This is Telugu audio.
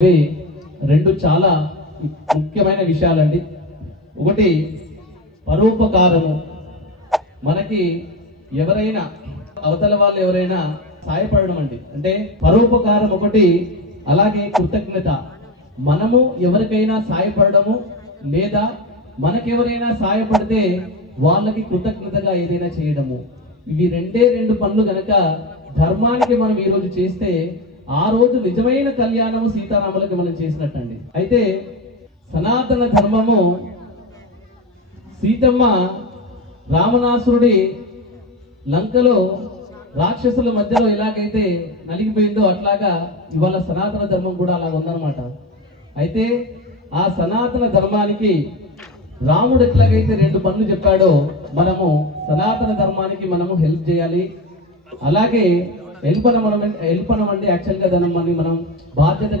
ఇవి రెండు చాలా ముఖ్యమైన విషయాలండి. ఒకటి పరోపకారము. మనకి ఎవరైనా అవతల వాళ్ళు ఎవరైనా సాయపడడం అండి, అంటే పరోపకారం ఒకటి. అలాగే కృతజ్ఞత. మనము ఎవరికైనా సాయపడము లేదా మనకెవరైనా సాయపడితే వాళ్ళకి కృతజ్ఞతగా ఏదైనా చేయడము, ఇవి రెండు పనులు గనక ధర్మానికి మనం ఈరోజు చేస్తే ఆ రోజు నిజమైన కళ్యాణము సీతారాములకి మనం చేసినట్టండి. అయితే సనాతన ధర్మము సీతమ్మ రావణాసురుడి లంకలో రాక్షసుల మధ్యలో ఎలాగైతే నలిగిపోయిందో అట్లాగా ఇవాళ సనాతన ధర్మం కూడా అలా ఉందన్నమాట. అయితే ఆ సనాతన ధర్మానికి రాముడు ఎట్లాగైతే రెండు పనులు చెప్పాడో మనము సనాతన ధర్మానికి మనము హెల్ప్ చేయాలి. అలాగే హెల్ప్ అనమండి యాక్చువల్గా మనం బాధ్యత